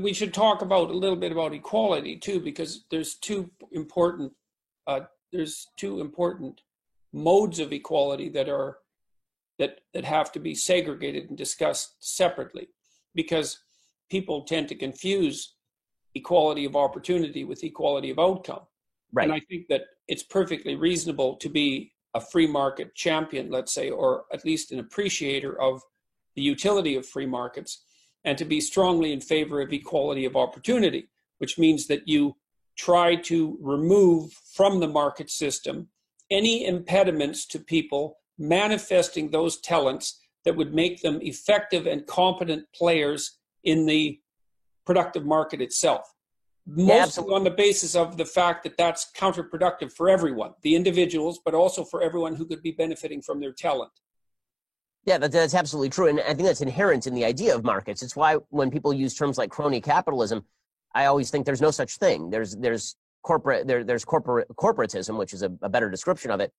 We should talk about a little bit about equality too, because there's two important modes of equality that have to be segregated and discussed separately, because people tend to confuse equality of opportunity with equality of outcome. Right. And I think that it's perfectly reasonable to be a free market champion, let's say, or at least an appreciator of the utility of free markets, and to be strongly in favor of equality of opportunity, which means that you try to remove from the market system any impediments to people manifesting those talents that would make them effective and competent players in the productive market itself. Mostly on the basis of the fact that that's counterproductive for everyone, the individuals, but also for everyone who could be benefiting from their talent. Yeah, that's absolutely true. And I think that's inherent in the idea of markets. It's why when people use terms like crony capitalism, I always think there's no such thing. There's corporatism, which is a better description of it.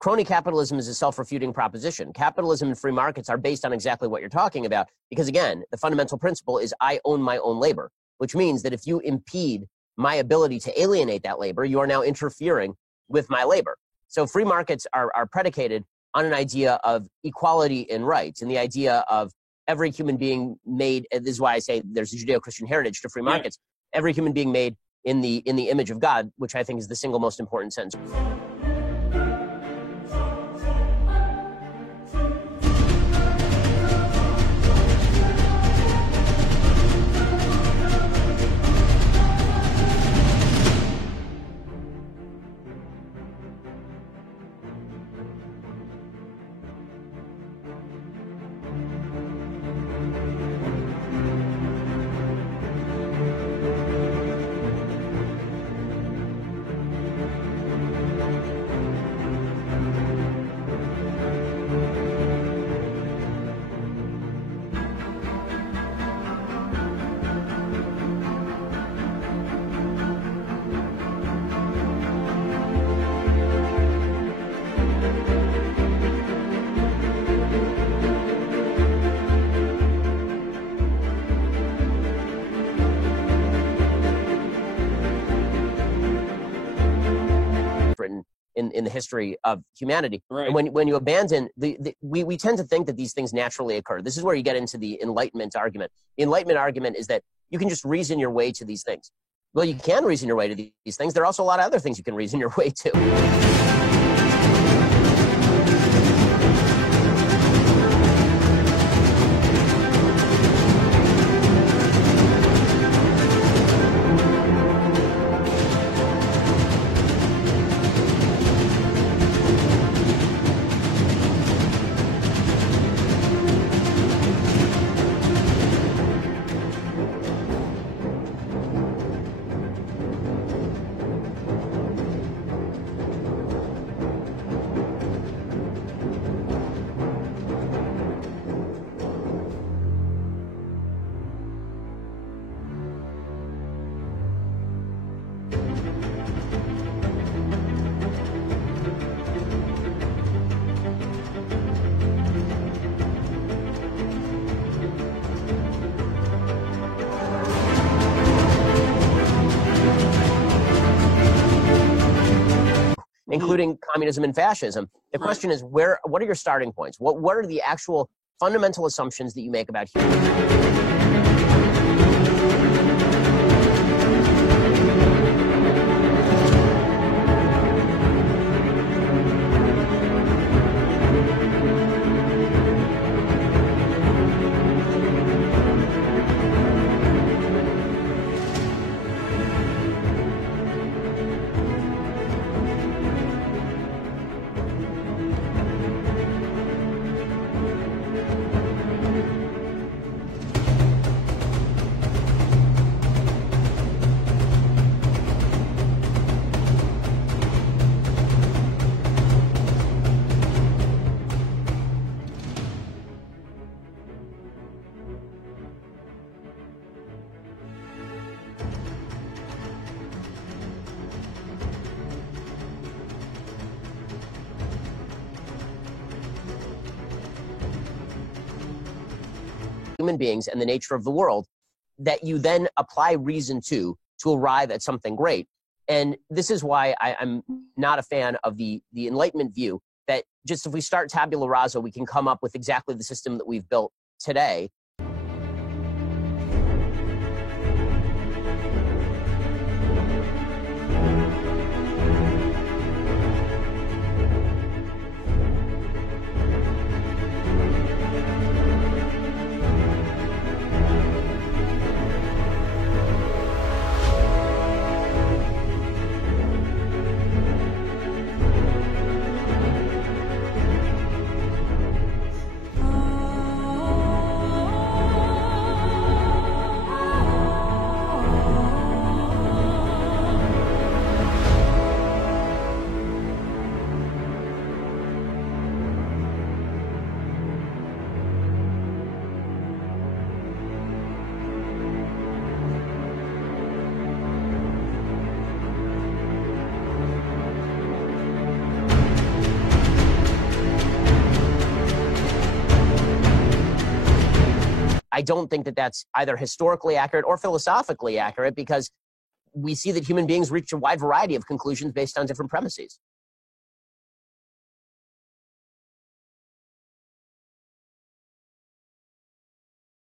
Crony capitalism is a self-refuting proposition. Capitalism and free markets are based on exactly what you're talking about, because again, the fundamental principle is I own my own labor, which means that if you impede my ability to alienate that labor, you are now interfering with my labor. So free markets are predicated on an idea of equality in rights and the idea of every human being made, this is why I say there's a Judeo-Christian heritage to free markets, every human being made in the image of God, which I think is the single most important sentence. In the history of humanity. Right. And when you abandon, we tend to think that these things naturally occur. This is where you get into the Enlightenment argument. The Enlightenment argument is that you can just reason your way to these things. Well, you can reason your way to these things. There are also a lot of other things you can reason your way to. Including communism and fascism. The question is, what are your starting points? What are the actual fundamental assumptions that you make about human? Human beings and the nature of the world that you then apply reason to arrive at something great. And this is why I'm not a fan of the Enlightenment view that just if we start tabula rasa, we can come up with exactly the system that we've built today. I don't think that that's either historically accurate or philosophically accurate, because we see that human beings reach a wide variety of conclusions based on different premises.